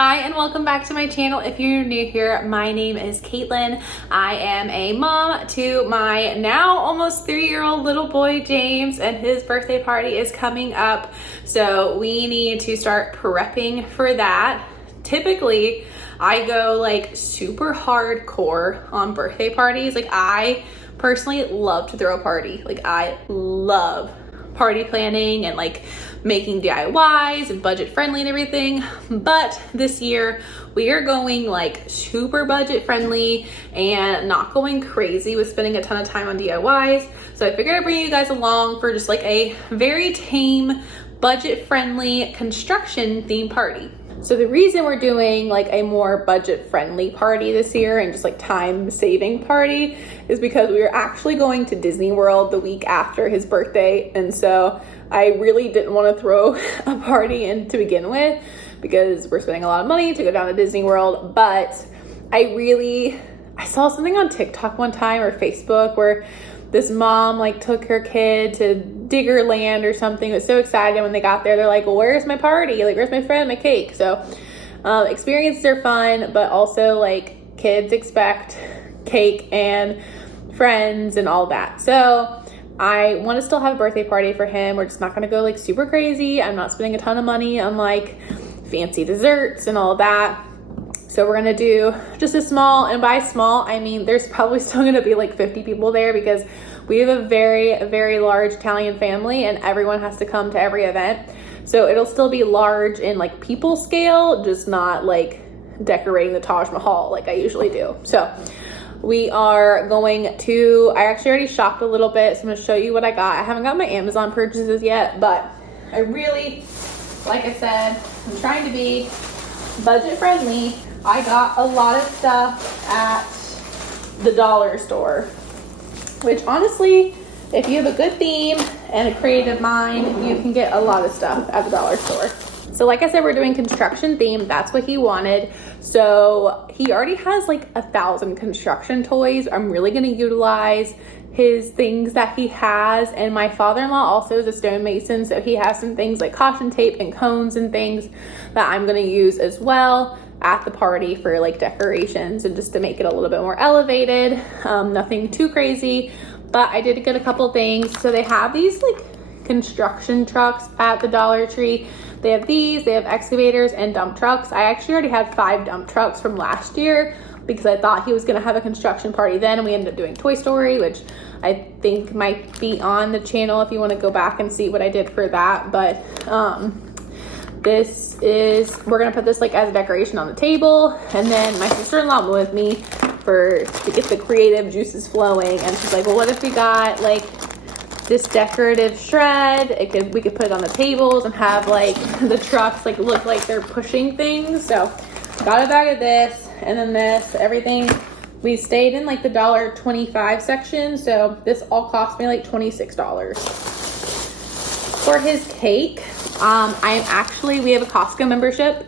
Hi and welcome back to my channel. If you're new here, my name is Caitlin. I am a mom to my now almost 3-year-old little boy James, and his birthday party is coming up. So we need to start prepping for that. Typically, I go like super hardcore on birthday parties. Like I personally love to throw a party. Like I love party planning and like making DIYs and budget friendly and everything. But this year we are going like super budget friendly and not going crazy with spending a ton of time on DIYs. So I figured I'd bring you guys along for just like a very tame, budget friendly construction theme party. So the reason we're doing like a more budget friendly party this year and just like time saving party is because we are actually going to Disney World the week after his birthday. And so I really didn't want to throw a party in to begin with because we're spending a lot of money to go down to Disney World. But I saw something on TikTok one time or Facebook where this mom like took her kid to Diggerland or something. Was so excited when they got there. They're like, well, where's my party? Like, where's my friend, my cake? So experiences are fun, but also like kids expect cake and friends and all that. So I want to still have a birthday party for him. We're just not going to go like super crazy. I'm not spending a ton of money on like fancy desserts and all that. So we're gonna do just a small, and by small, I mean there's probably still gonna be like 50 people there because we have a very large Italian family and everyone has to come to every event. So it'll still be large in like people scale, just not like decorating the Taj Mahal like I usually do. So we are going to, I actually already shopped a little bit, so I'm gonna show you what I got. I haven't got my Amazon purchases yet, but I really, like I said, I'm trying to be budget friendly. I got a lot of stuff at the dollar store, which honestly, if you have a good theme and a creative mind, you can get a lot of stuff at the dollar store. So like I said, we're doing construction theme. That's what he wanted. So he already has like 1,000 construction toys. I'm really going to utilize his things that he has. And my father-in-law also is a stonemason, so he has some things like caution tape and cones and things that I'm going to use as well at the party for like decorations and just to make it a little bit more elevated. Nothing too crazy, but I did get a couple things. So they have these like construction trucks at the Dollar Tree. They have these, they have excavators and dump trucks. I actually already had 5 dump trucks from last year because I thought he was gonna have a construction party then, and we ended up doing Toy Story, which I think might be on the channel if you wanna go back and see what I did for that. But we're gonna put this like as a decoration on the table, and then my sister-in-law went with me to get the creative juices flowing, and she's like, well, what if we got like this decorative shred? We could put it on the tables and have like the trucks like look like they're pushing things. So got a bag of this and then this, everything. We stayed in like the $1.25 section, so this all cost me like $26. For his cake, we have a Costco membership,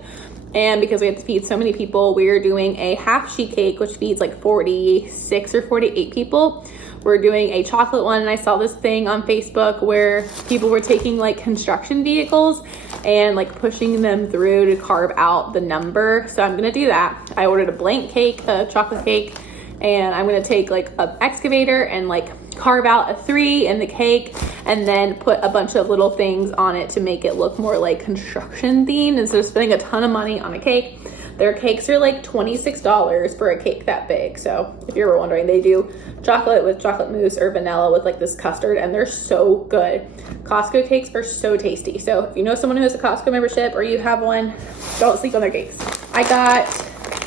and because we have to feed so many people, we're doing a half sheet cake, which feeds like 46 or 48 people. We're doing a chocolate one, and I saw this thing on Facebook where people were taking like construction vehicles and like pushing them through to carve out the number. So I'm gonna do that. I ordered a blank cake, a chocolate cake, and I'm gonna take like an excavator and like carve out a 3 in the cake and then put a bunch of little things on it to make it look more like construction themed instead of spending a ton of money on a cake. Their cakes are like $26 for a cake that big. So if you were wondering, they do chocolate with chocolate mousse or vanilla with like this custard, and they're so good. Costco cakes are so tasty. So if you know someone who has a Costco membership or you have one, don't sleep on their cakes. I got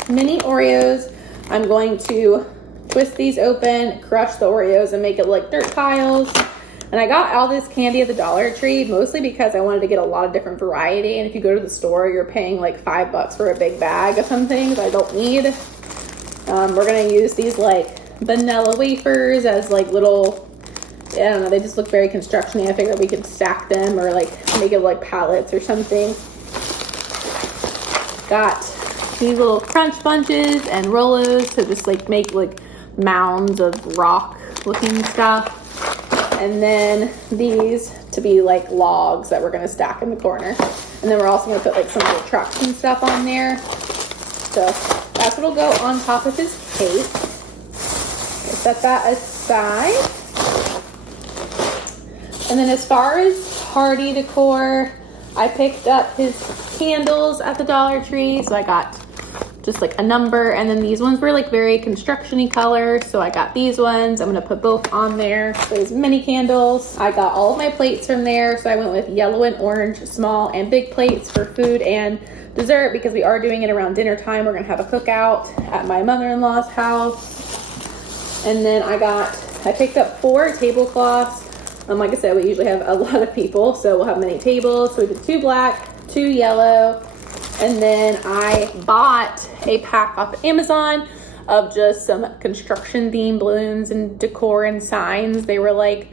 mini Oreos. I'm going to twist these open, crush the Oreos, and make it like dirt piles. And I got all this candy at the Dollar Tree mostly because I wanted to get a lot of different variety. And if you go to the store, you're paying like $5 for a big bag of some things I don't need. We're gonna use these like vanilla wafers as like little, I don't know, they just look very construction-y. I figured we could stack them or like make it like pallets or something. Got these little crunch bunches and Rolos to just like make like mounds of rock looking stuff. And then these to be like logs that we're gonna stack in the corner. And then we're also gonna put like some little trucks and stuff on there. So that's what'll go on top of his cake. Set that aside. And then as far as party decor, I picked up his candles at the Dollar Tree. So I got just like a number, and then these ones were like very construction-y color, so I got these ones. I'm gonna put both on there. Those mini candles. I got all of my plates from there, so I went with yellow and orange small and big plates for food and dessert because we are doing it around dinner time. We're gonna have a cookout at my mother-in-law's house. And then I picked up 4 tablecloths. Like I said, we usually have a lot of people, so we'll have many tables. So we did 2 black, 2 yellow, and then I bought a pack off Amazon of just some construction themed balloons and decor and signs. They were like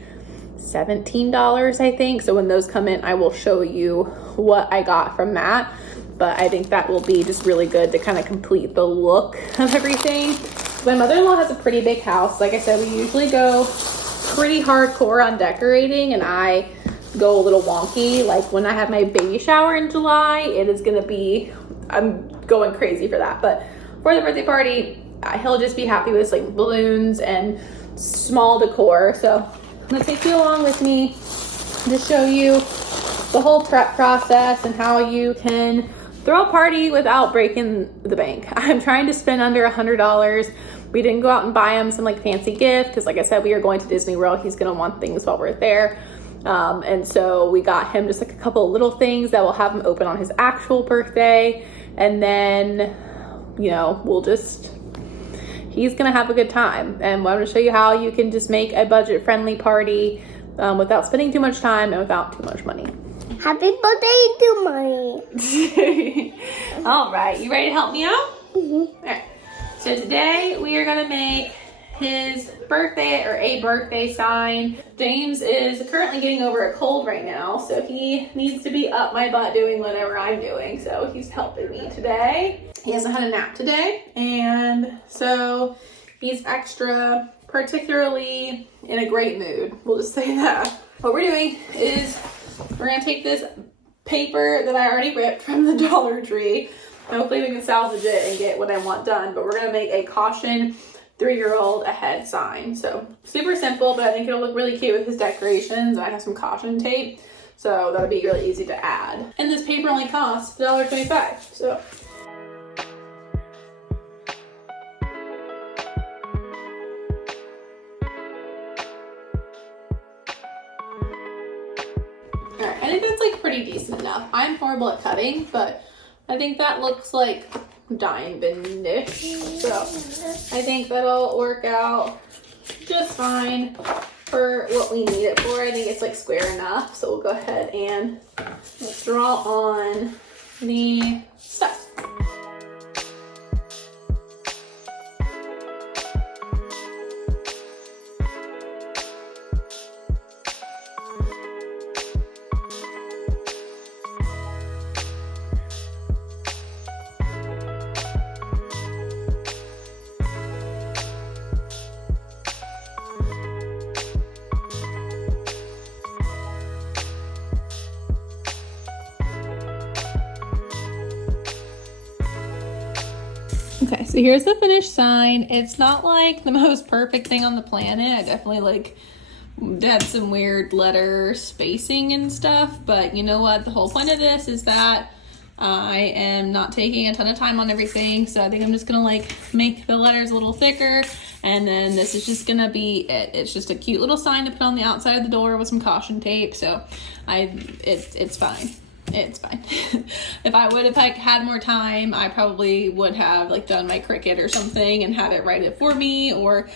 $17, I think. So when those come in, I will show you what I got from that. But I think that will be just really good to kind of complete the look of everything. My mother-in-law has a pretty big house. Like I said, we usually go pretty hardcore on decorating, and I go a little wonky. Like when I have my baby shower in July, it is gonna be, I'm going crazy for that. But for the birthday party, he'll just be happy with like balloons and small decor. So I'm gonna take you along with me to show you the whole prep process and how you can throw a party without breaking the bank. I'm trying to spend under $100. We didn't go out and buy him some like fancy gift because like I said, we are going to Disney World. He's gonna want things while we're there. And so we got him just like a couple of little things that will have him open on his actual birthday. And then, you know, he's gonna have a good time. And I'm gonna show you how you can just make a budget friendly party without spending too much time and without too much money. Happy birthday to mommy. All right, you ready to help me out? Mm-hmm. All right. So today we are gonna make his birthday or a birthday sign. James is currently getting over a cold right now, so he needs to be up my butt doing whatever I'm doing. So he's helping me today. He hasn't had a nap today, and so he's extra, particularly in a great mood. We'll just say that. What we're doing is we're gonna take this paper that I already ripped from the Dollar Tree. Hopefully we can salvage it and get what I want done, but we're gonna make a caution 3-year-old ahead sign. So super simple, but I think it'll look really cute with his decorations. I have some caution tape, so that'll be really easy to add. And this paper only costs $1.25, so. Alright, I think that's like pretty decent enough. I'm horrible at cutting, but I think that looks like diamond-ish. So I think that'll work out just fine for what we need it for. I think it's like square enough. So we'll go ahead and draw on the stuff. Okay, so here's the finished sign. It's not like the most perfect thing on the planet. I definitely like had some weird letter spacing and stuff, but you know what? The whole point of this is that I am not taking a ton of time on everything, so I think I'm just gonna like make the letters a little thicker, and then this is just gonna be it. It's just a cute little sign to put on the outside of the door with some caution tape, so it's fine. It's fine. If I would have had more time, I probably would have like done my Cricut or something and had it write it for me or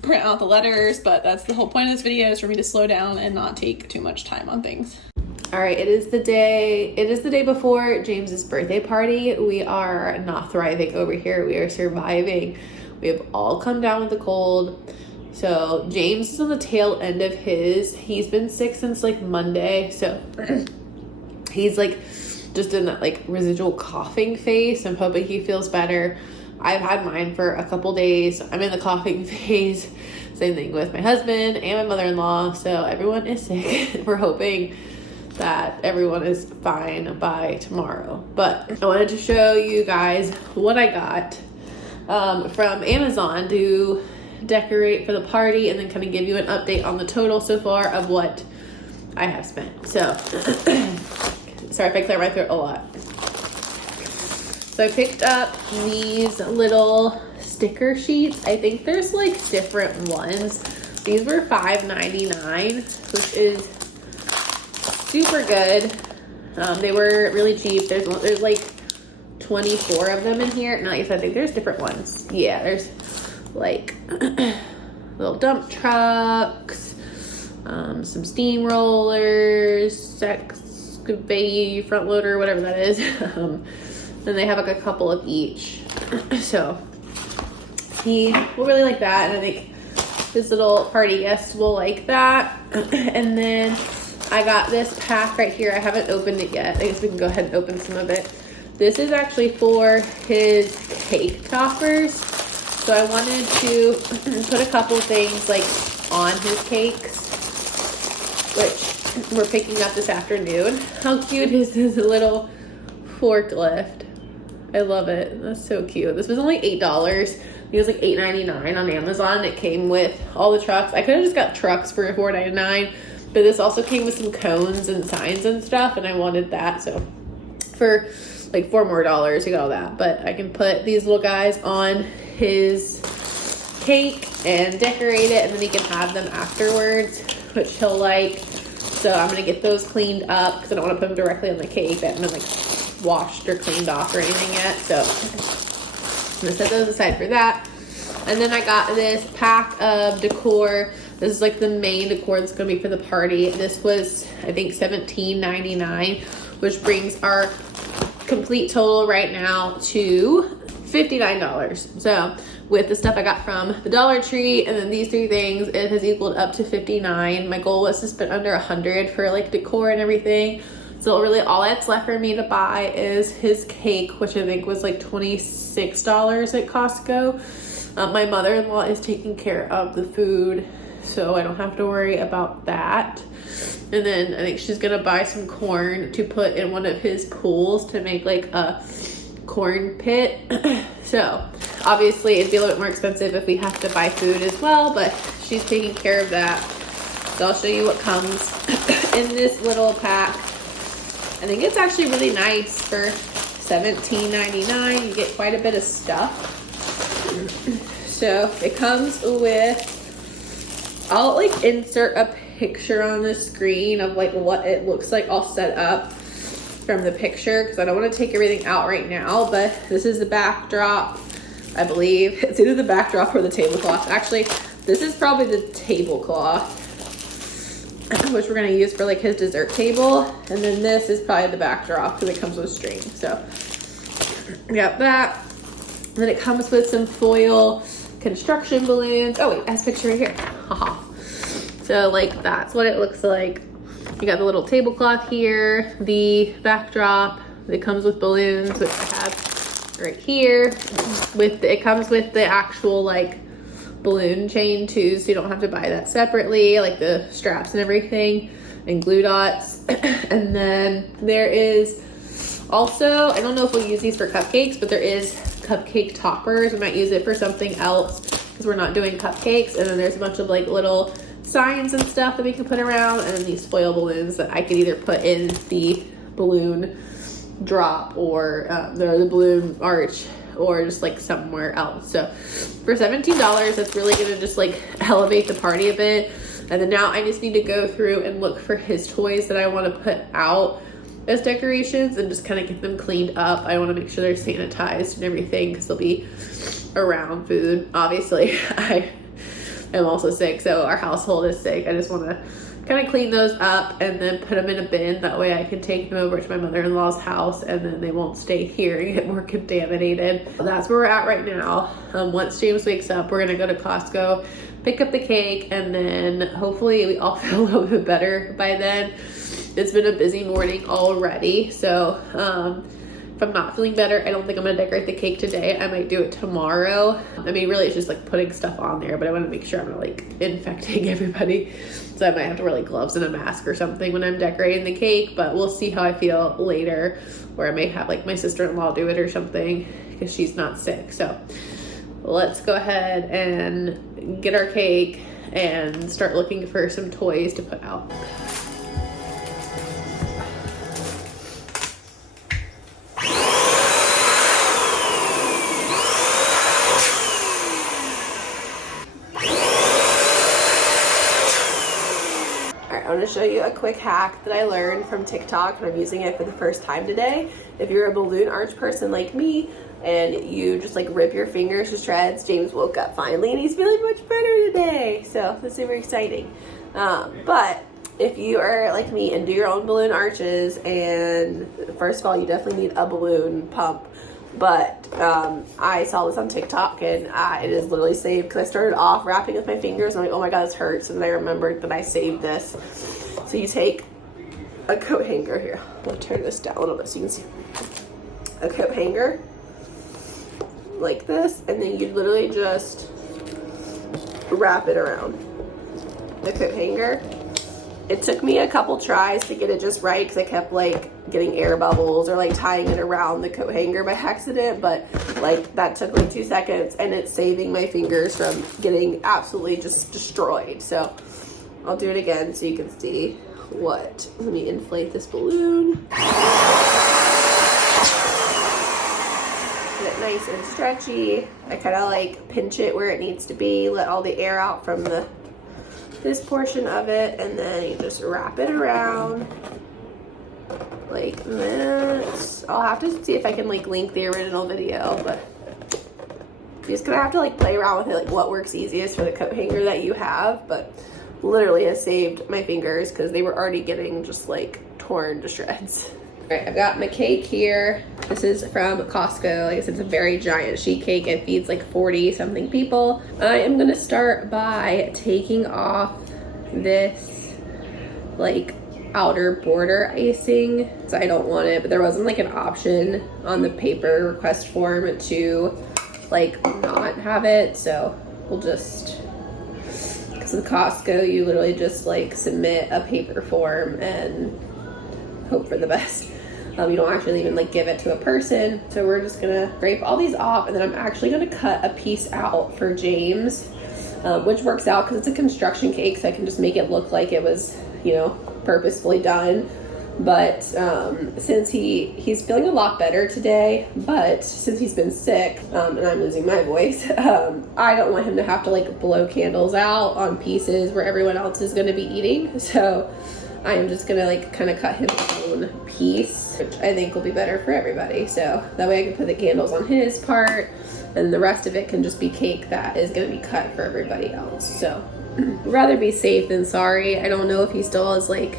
print out the letters, but that's the whole point of this video, is for me to slow down and not take too much time on things. All right, it is the day before James's birthday party. We are not thriving over here. We are surviving. We have all come down with the cold. So James is on the tail end of he's been sick since like Monday. So he's like just in that like residual coughing phase. I'm hoping he feels better. I've had mine for a couple days. I'm in the coughing phase. Same thing with my husband and my mother-in-law. So everyone is sick. We're hoping that everyone is fine by tomorrow. But I wanted to show you guys what I got from Amazon to decorate for the party, and then kind of give you an update on the total so far of what I have spent. So sorry if I clear my throat a lot. So I picked up these little sticker sheets. I think there's like different ones. These were $5.99, which is super good. They were really cheap. There's like 24 of them in here. Nice. I think there's different ones. Yeah, there's like little dump trucks, some steamrollers, excavator, front loader, whatever that is. Then they have like a couple of each. So he will really like that, and I think this little party guest will like that. And then I got this pack right here. I haven't opened it yet. I guess we can go ahead and open some of it. This is actually for his cake toppers. So I wanted to put a couple things like on his cakes, which we're picking up this afternoon. How cute is this little forklift? I love it. That's so cute. This was only $8. It was like $8.99 on Amazon. It came with all the trucks. I could have just got trucks for $4.99, but this also came with some cones and signs and stuff, and I wanted that. So for like $4 more, we got all that. But I can put these little guys on his cake and decorate it, and then he can have them afterwards, which he'll like. So I'm gonna get those cleaned up because I don't want to put them directly on the cake. They haven't been like washed or cleaned off or anything yet. So I'm gonna set those aside for that. And then I got this pack of decor. This is like the main decor that's gonna be for the party. This was, I think, $17.99, which brings our complete total right now to $59. So with the stuff I got from the Dollar Tree and then these three things, it has equaled up to $59. My goal was to spend under $100 for like decor and everything. So really all that's left for me to buy is his cake, which I think was like $26 at Costco. My mother-in-law is taking care of the food, so I don't have to worry about that. And then I think she's gonna buy some corn to put in one of his pools to make like a corn pit. So obviously it'd be a little bit more expensive if we have to buy food as well, but she's taking care of that. So I'll show you what comes in this little pack. I think it's actually really nice for $17.99. You get quite a bit of stuff. So it comes with, I'll like insert a picture on the screen of like what it looks like all set up from the picture, because I don't want to take everything out right now. But this is the backdrop, I believe. It's either the backdrop or the tablecloth. Actually, this is probably the tablecloth, which we're going to use for like his dessert table. And then this is probably the backdrop because it comes with string. So we got that. And then it comes with some foil construction balloons. Oh wait, that's a picture right here. Haha. So like that's what it looks like. You got the little tablecloth here, the backdrop. It comes with balloons, which I have right here. It comes with the actual like balloon chain too, so you don't have to buy that separately, like the straps and everything, and glue dots. And then there is also, I don't know if we'll use these for cupcakes, but there is cupcake toppers. We might use it for something else because we're not doing cupcakes. And then there's a bunch of like little signs and stuff that we can put around, and then these foil balloons that I could either put in the balloon drop or the balloon arch, or just like somewhere else. So for $17, that's really gonna just like elevate the party a bit. And then now I just need to go through and look for his toys that I want to put out as decorations and just kind of get them cleaned up. I want to make sure they're sanitized and everything because they'll be around food. Obviously, I am also sick, so our household is sick. I just want to kind of clean those up and then put them in a bin. That way I can take them over to my mother-in-law's house and then they won't stay here and get more contaminated. That's where we're at right now. Once James wakes up, we're gonna go to Costco, pick up the cake, and then hopefully we all feel a little bit better by then. It's been a busy morning already, so if I'm not feeling better, I don't think I'm gonna decorate the cake today. I might do it tomorrow. I mean, really it's just like putting stuff on there, but I want to make sure I'm not like infecting everybody. So I might have to wear like gloves and a mask or something when I'm decorating the cake, but we'll see how I feel later, or I may have like my sister-in-law do it or something because she's not sick. So let's go ahead and get our cake and start looking for some toys to put out. I want to show you a quick hack that I learned from TikTok, and I'm using it for the first time today. If you're a balloon arch person like me and you just like rip your fingers to shreds, James woke up finally and he's feeling much better today. So that's super exciting. But if you are like me and do your own balloon arches, and first of all, you definitely need a balloon pump. But I saw this on TikTok and it is literally saved, because I started off wrapping with my fingers and I'm like, oh my god, this hurts, and then I remembered that I saved this. So you take a coat hanger here. I'll turn this down a little bit so you can see. A coat hanger like this, and then you literally just wrap it around the coat hanger. It took me a couple tries to get it just right, because I kept like getting air bubbles or like tying it around the coat hanger by accident, but like that took like 2 seconds, and it's saving my fingers from getting absolutely just destroyed. So I'll do it again so you can see what. Let me inflate this balloon. Get it nice and stretchy. I kind of like pinch it where it needs to be, let all the air out from this portion of it, and then you just wrap it around like this. I'll have to see if I can like link the original video, but you just gonna have to like play around with it, like what works easiest for the coat hanger that you have. But literally has saved my fingers because they were already getting just like torn to shreds. All right, I've got my cake here. This is from Costco. Like I said, it's a very giant sheet cake. It feeds like 40 something people. I am gonna start by taking off this like outer border icing, so I don't want it, but there wasn't like an option on the paper request form to like not have it, so we'll just, because with Costco you literally just like submit a paper form and hope for the best. You don't actually even like give it to a person. So we're just gonna scrape all these off, and then I'm actually gonna cut a piece out for James, which works out because it's a construction cake, so I can just make it look like it was, you know, purposefully done. But since he's feeling a lot better today, but since he's been sick and I'm losing my voice, I don't want him to have to like blow candles out on pieces where everyone else is gonna be eating. So I am just gonna like kind of cut his own piece, which I think will be better for everybody. So that way I can put the candles on his part, and the rest of it can just be cake that is gonna be cut for everybody else. So rather be safe than sorry. I don't know if he still is like,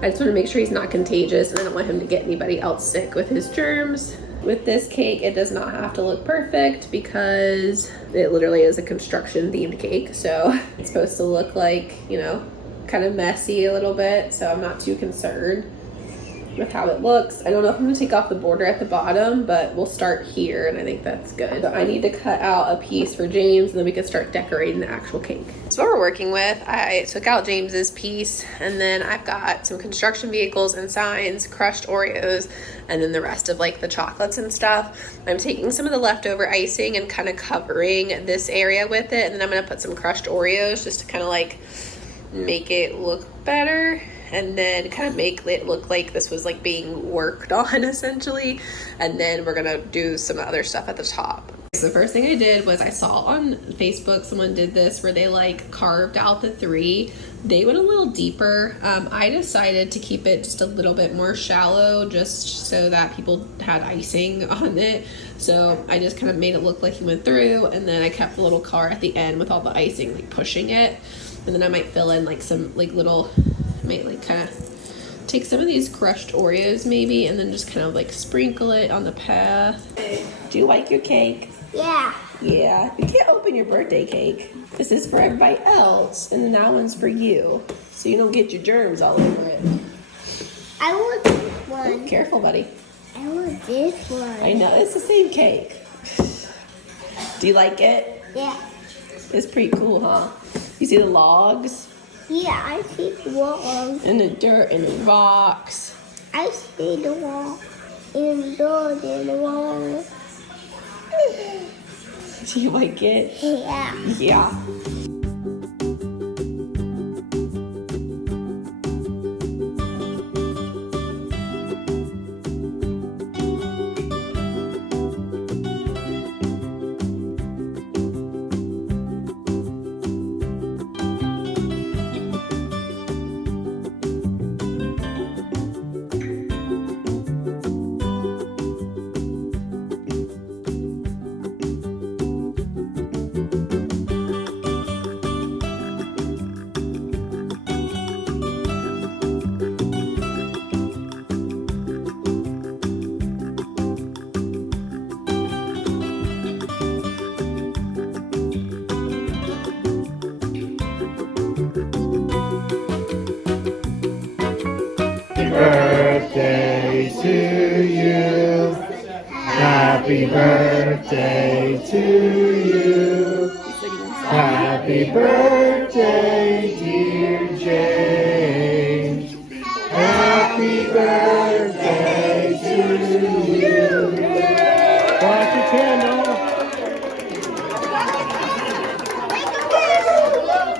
I just want to make sure he's not contagious, and I don't want him to get anybody else sick with his germs. With this cake, it does not have to look perfect because it literally is a construction themed cake. So it's supposed to look like, you know, kind of messy a little bit, so I'm not too concerned with how it looks. I don't know if I'm gonna take off the border at the bottom, but we'll start here, and I think that's good. So I need to cut out a piece for James, and then we can start decorating the actual cake. So what we're working with, I took out James's piece, and then I've got some construction vehicles and signs, crushed Oreos, and then the rest of like the chocolates and stuff. I'm taking some of the leftover icing and kind of covering this area with it, and then I'm gonna put some crushed Oreos just to kind of like make it look better, and then kind of make it look like this was like being worked on essentially. And then we're gonna do some other stuff at the top. So the first thing I did was I saw on Facebook someone did this where they like carved out the 3. They went a little deeper. I decided to keep it just a little bit more shallow, just so that people had icing on it. So I just kind of made it look like he went through, and then I kept a little car at the end with all the icing like pushing it. And then I might fill in like some like little, I might like kind of take some of these crushed Oreos maybe, and then just kind of like sprinkle it on the path. Do you like your cake? Yeah. Yeah. You can't open your birthday cake. This is for everybody else, and then that one's for you, so you don't get your germs all over it. I want one. Oh, careful, buddy. I want this one. I know, it's the same cake. Do you like it? Yeah. It's pretty cool, huh? You see the logs? Yeah, I see the wall. And the dirt and the rocks. I see the wall. And dirt in the wall. Do you like it? Yeah. Yeah. Birthday to you. Happy birthday to you. Happy birthday, dear James. Happy birthday to you. Light the candle.